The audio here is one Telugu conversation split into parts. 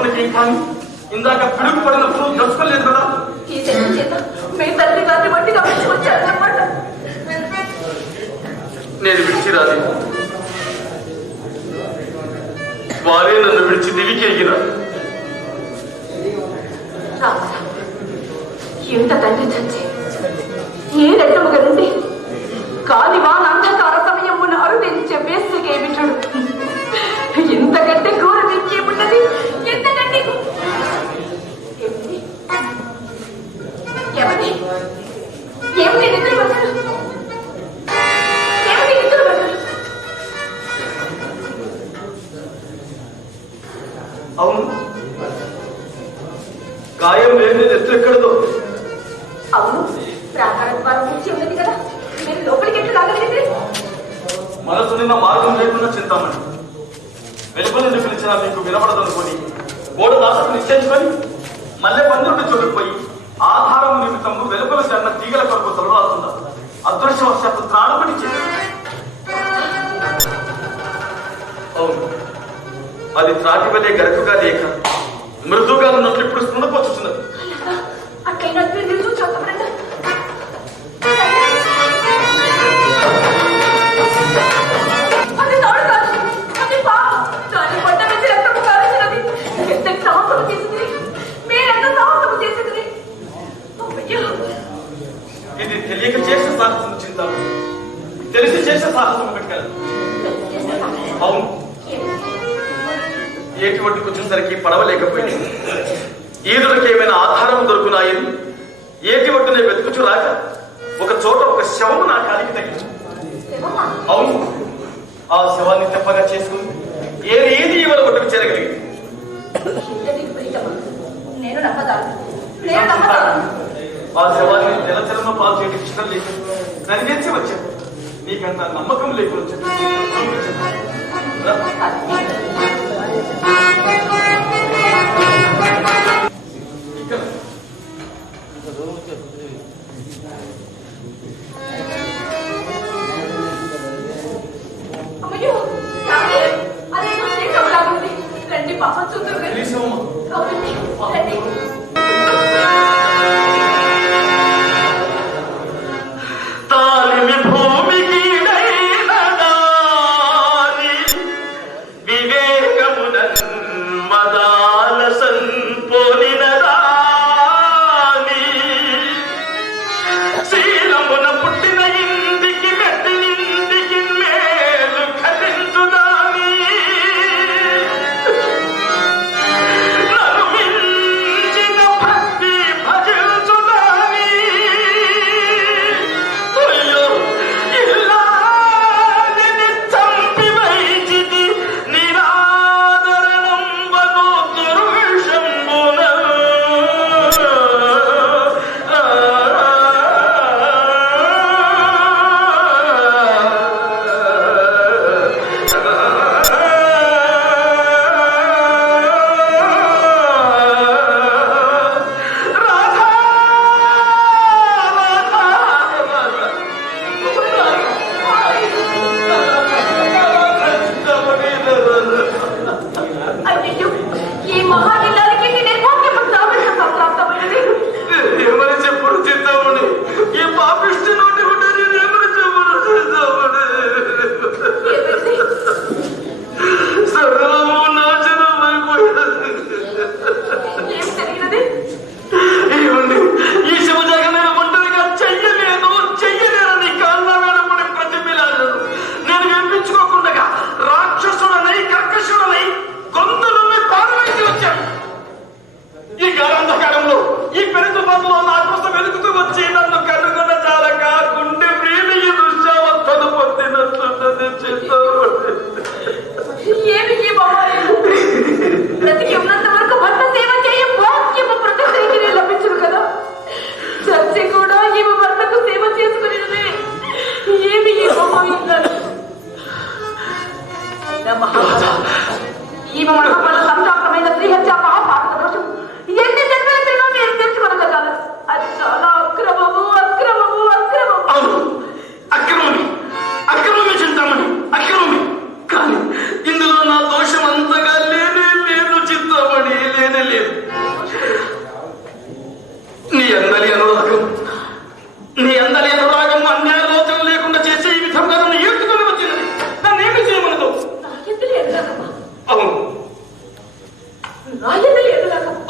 తప్పులకేం కానీ ఇందాక పిడుగు పడినప్పుడు దర్శకోలేదు కదా. ఈ జన్మ చేత మీ తల్లి గారిని బట్టి గమనించి వచ్చారన్నమాట. నేను విడిచి రాదు, వారే నన్ను విడిచి దివికి ఎగిరా. ఎంత తండ్రి చచ్చి ఏ రకముగా నుండి కాలివాన్ అంధకార సమయమున అరుదించే వేసుకేమిటుడు ఎంతకంటే క్రూర ఇంకేమున్నది, ఎంతకంటే ఎవరి ఏమిటి నిద్రపడ్డాడు, ఏమిటి నిద్రపడ్డాడు? అవును, గాయం లేని ఎట్లెక్కడదో. అవును, ప్రాకార ద్వారం తెచ్చి ఉన్నది కదా, మీరు లోపలికి ఎట్లు రాగలిగింది? మనసు నిన్న మార్గం లేకుండా చింతామని వెలుపల నుండి పిలిచినా మీకు వినపడదనుకొని గోడ దాసుకు నిశ్చయించుకొని మళ్ళీ పందుండి చోటుకుపోయి ఆధారం నిమిత్తము వెలుపల చెన్న తీగల కొరకు తలరాస్తుందా అదృష్టవశాత్తు త్రాడబడి అవును, అది త్రాటి వలే గరకుగా లేక మృదువుగా ఉన్నట్లు ఇప్పుడు స్పృహపొచ్చుతున్నది. అట్లయినా నిలుచు చూద్దాం. అది తోడు కాదు, అది పాపం. దాని పొట్ట మీద రక్తము కాల్చినది. ఎంత సాహసము చేసింది, మీరెంత సాహసము చేసింది. ఇది తెలియక చేసిన సాహసం చింత, తెలిసి చేసిన సాహసం పెట్టాలి. అవును, ఏటి ఒడ్డుకు వచ్చేసరికి పడవలేకపోయింది. ఈదులకి ఏమైనా ఆధారం దొరుకునాయని ఏటి ఒడ్డునే వెతుకుచు రాక ఒక చోట ఒక శవము నా కాలికి తగ్గించు. అవును, ఆ శవాన్ని తెప్పగా చేసుకుని ఏది ఇవాళ ఒడ్డుకు చేరగలిగింది. ఆ శవాన్ని నెలచెలను పాలు చేయడానికి ఇష్టం లేక నరిగేసి వచ్చాను. నీకంత నమ్మకం లేకుండా రండి పాపం చూద్దాం. నన్ను మించిన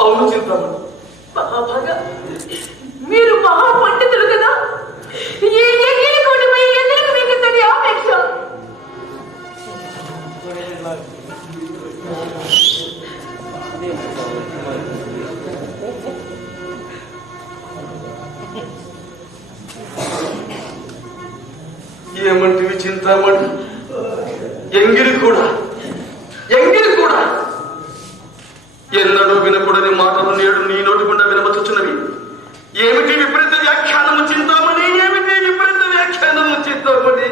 అవును చింతామణి. మహాభాగా మీరు మహా పండితులు కదా. ఈ ఎగిరి కొడిపై ఎదురు మీకు తడి ఆపేక్ష. ఏమంటివి చింతామణి? ఎంగిలి కూడా ఎన్నడూ వినకూడని మాటలు నేడు నీ నోటి గుండా వినవచ్చుచున్నవి. ఏమిటి విపరీత వ్యాఖ్యానము చింతామణి? ఏమిటి విపరీత వ్యాఖ్యానము చింతామణి?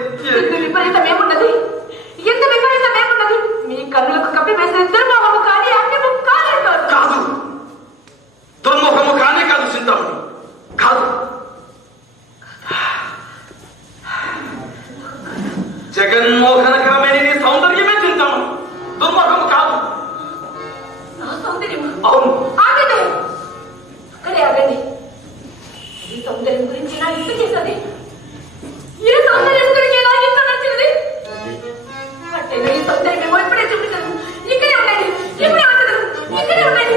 విపరీతం ఏమున్నది? ఎంత విపరీతం ఏమున్నది? మీ కన్నులకు కప్పి వేసిన దుర్మోహము కానీ అన్యము కానే కాదు. దుర్మోహము కానే కాదు చింతామణి, కాదు. జగన్మోహనకరమైన నీ సౌందర్యమే చింతామణి, దుర్మోహము కాదు. నా సౌందర్యమా? అవును. ఆగండి, అక్కడే ఆగండి. ఈ సౌందర్యం గురించి నా ఇంత చేసేది, ఈ సౌందర్యం గురించి నా ఇంత నచ్చింది. అంటే ఈ సౌందర్యం ఏమో ఇప్పుడే చూపించదు. ఇక్కడే ఉండండి, ఇప్పుడే ఉండదు, ఇక్కడే ఉండండి.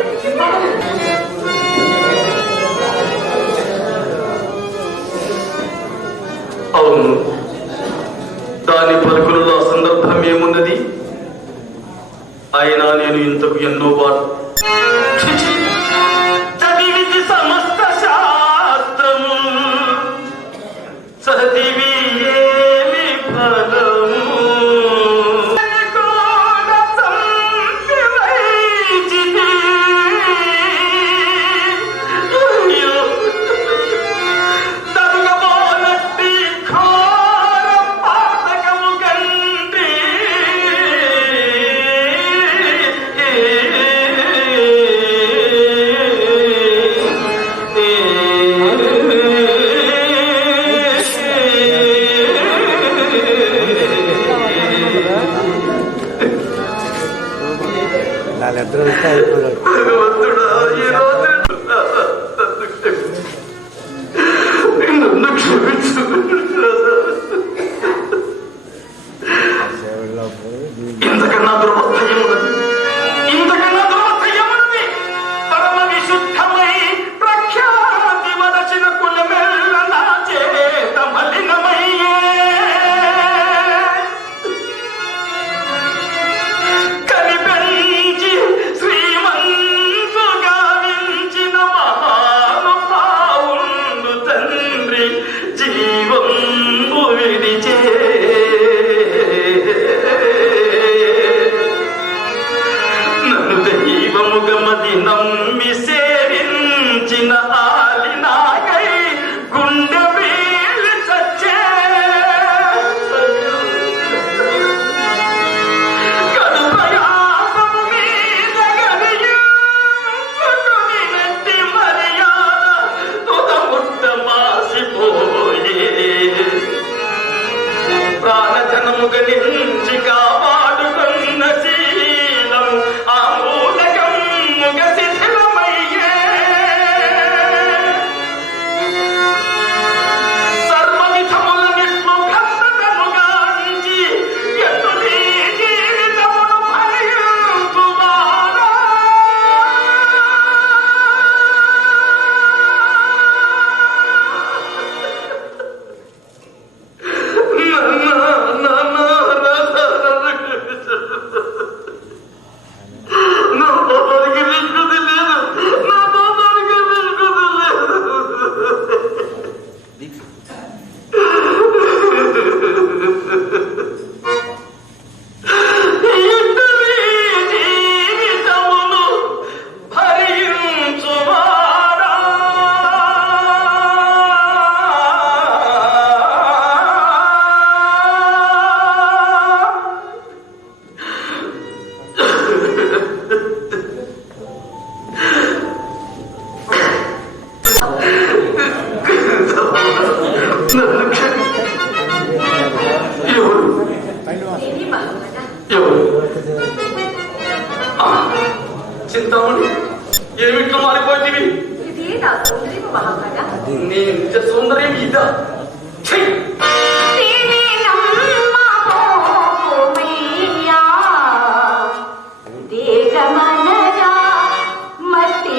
అవును, దాని పలుకులలో సందర్భం ఏమున్నది? అయినా నేను ఇంతకు ఎన్నో వాడు చదివితి సమస్త శాస్త్రము చదివి ఏమి ఫలము భగవంతుడా, ఈ రోజు నన్ను క్షమించు. ఇంతకన్నా దుర్వస్థ ఏమున్నది? ఇంతకన్నా దుర్వస్థ ఏమున్నది? పరమ విశుద్ధమై ప్రఖ్యాతి వదచిన కులమెల్ల నా చేత మలినమయ్యే కనిపెంచి శ్రీమంతుగా వించిన మహానుభావుండు తండ్రి జీవంబు విడిచే నన్ను దైవముగమది నమ్మి సేవించిన ఆలినాగై గుండె వేలి చచ్చే కడుపయాసము మీద గడియుకుని నెట్టి మర్యాద తుదముట్ట మాసిపోయే ప్రాణధనము గణించి కాపాడుకున్న శీలం ఆమూలకముగ శిథిలమయ్యే సర్వవిధములనిట్లు భద్రతముగాంచి ఎటు నీ జీవితమును భరించువాడా? నా బాబానికి విష్ణుది లేదు, నా బాబానికి విష్ణుది లేదు. ఇటు నీ జీవితమును భరించువాడా? నన్ను క్షమి. ఎవరు? దేవి మహారాజా, ఎవరు? చింతామణి, ఏమిట్లో మారిపోయింది? ఇది నా సౌందర్యం మహారాజా. నీ నిజ సౌందర్యం ఇదా? ఛీ! దేశమనజా మట్టి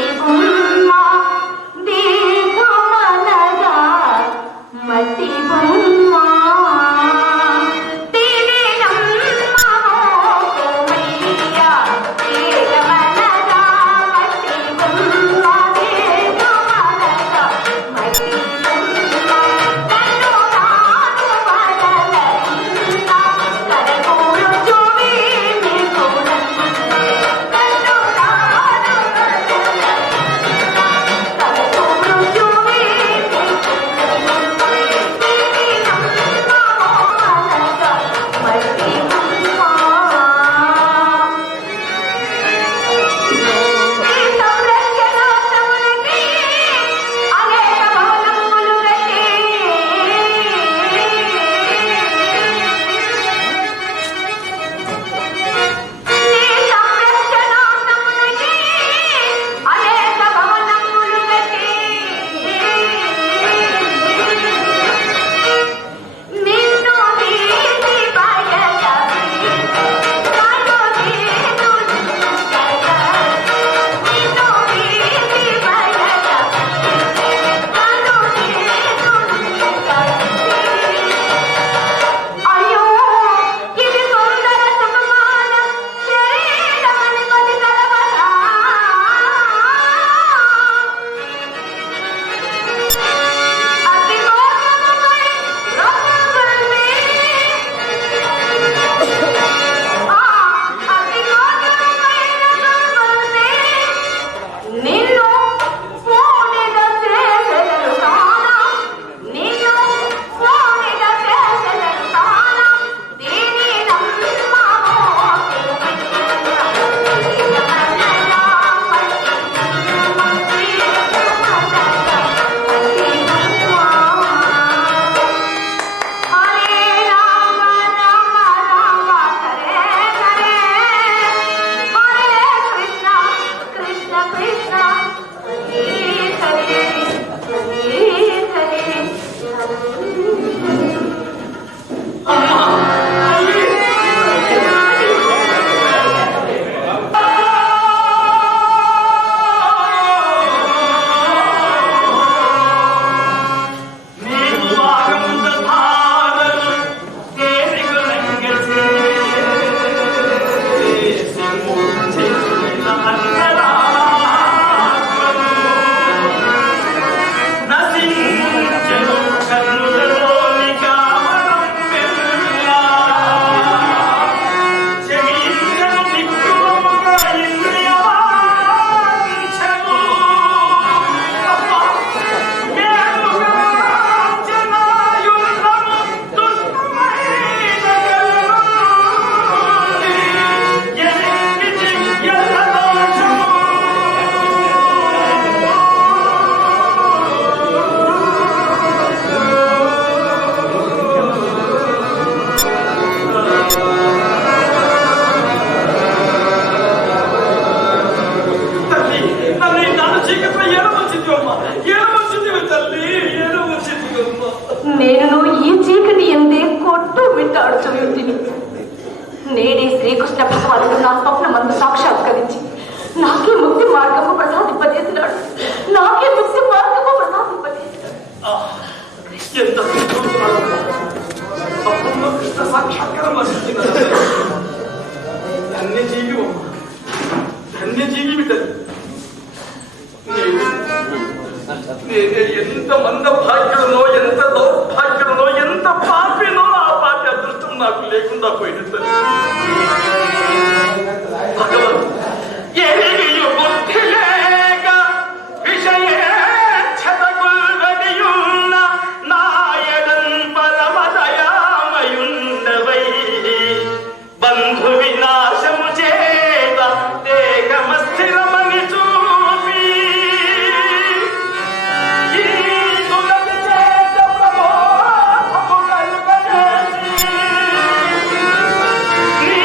వాళ్ళు నా స్వప్న మందు సాక్షాత్కరించి నాకే ముక్తి మార్గము ప్రసాదింపజేసినాడు. నాకే ముక్తి మార్గము ప్రసాదింపజేసినాడు. ఎంత కృష్ణ సాక్షాత్కారం ధన్యజీవి ధన్యజీవి నేనే ఎంత మంద భాగ్యుడునో, ఎంత దౌర్భాగ్యుడునో, ఎంత పాపినో ఆ పాపి అదృష్టం నాకు లేకుండా పోయింది. భగవంతు ఎరిగియు బుద్ధి లేక విషయేచ్ఛతగుల్వదియున్న నాయదన్ పరమ దయామయుండవై బంధు వినాశము చేత దేహమస్థిరమని చూపి ఈ తులసి చేత ప్రబోధము కలుగజేసి నీ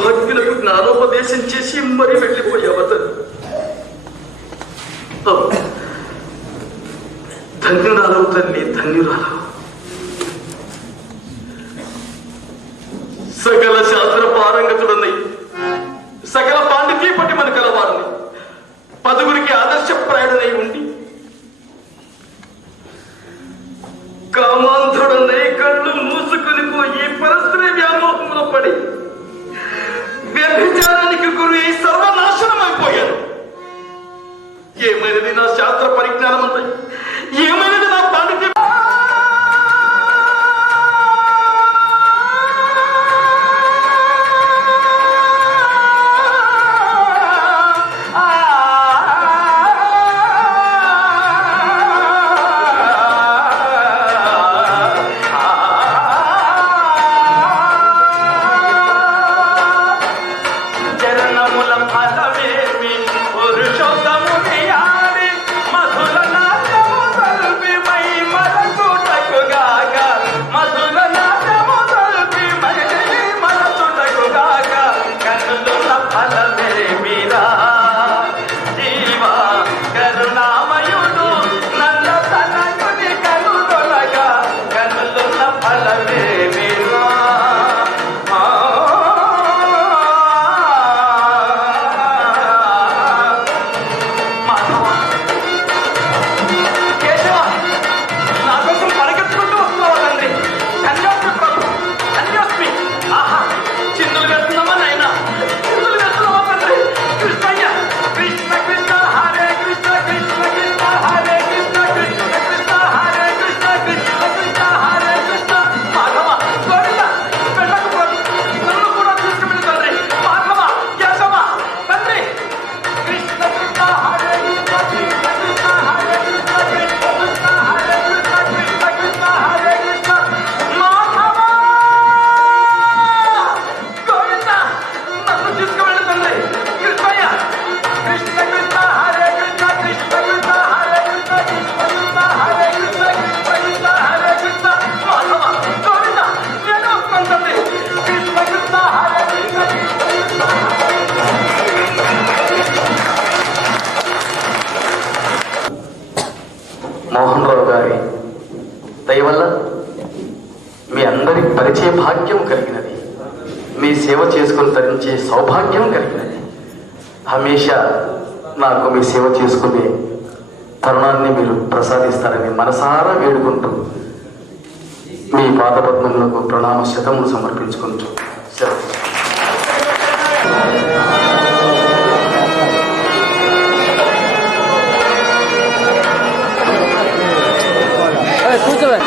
అభాగ్యులకు జ్ఞానోపదేశం చేసి మరీ వెళ్ళిపోయావు తల్లి. ధన్యురాలవు తల్లి, ధన్యురాలవు. సకల శాస్త్ర పారంగతుడున్నాయి, సకల పాండిత్య పట్టిమన కలవాడుని, పదుగురికి ఆదర్శప్రాయుడనై ఉండి కామాంధుడనై కళ్ళు మూసుకుని పోయి పరస్పర వ్యామోహంలో పడి వ్యభిచారానికి గురి సర్వనాశనం అయిపోయాను. ఏమైనది నా శాస్త్ర పరిజ్ఞానం అంతా, ఏమైనది నా పాండిత్యం? మోహన్ రావు గారి దయ వల్ల మీ అందరి పరిచయ భాగ్యం కలిగినది, మీ సేవ చేసుకుని తరించే సౌభాగ్యం కలిగినది. హమేషా నాకు మీ సేవ చేసుకునే తరుణాన్ని మీరు ప్రసాదిస్తారని మనసారా వేడుకుంటూ మీ పాదపద్మములకు ప్రణామ శతములు సమర్పించుకుంటూ సెలవు. కూర్చోవే.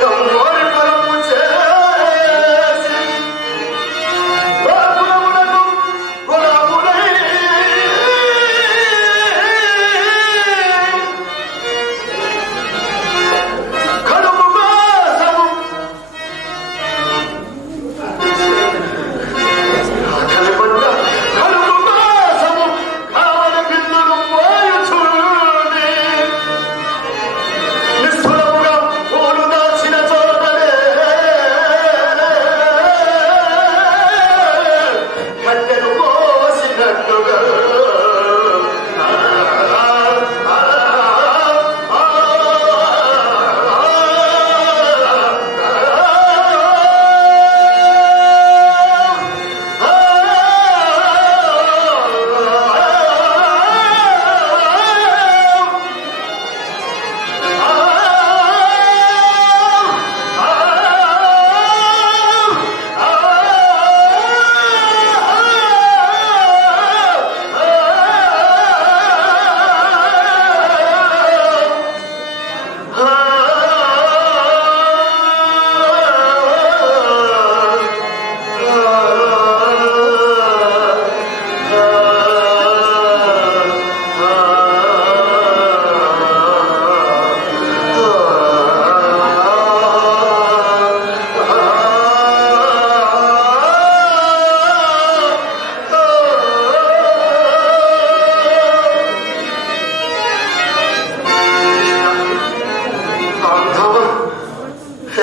Come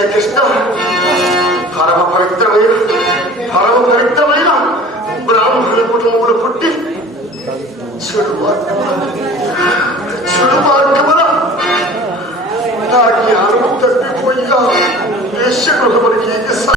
కృష్ణ పరమ పవిత్రమైన బ్రాహ్మణ కుటుంబములు పుట్టి చెడు మార్గమున నా జ్ఞానము తప్పిపోయిగా వేశ్యగృహములకి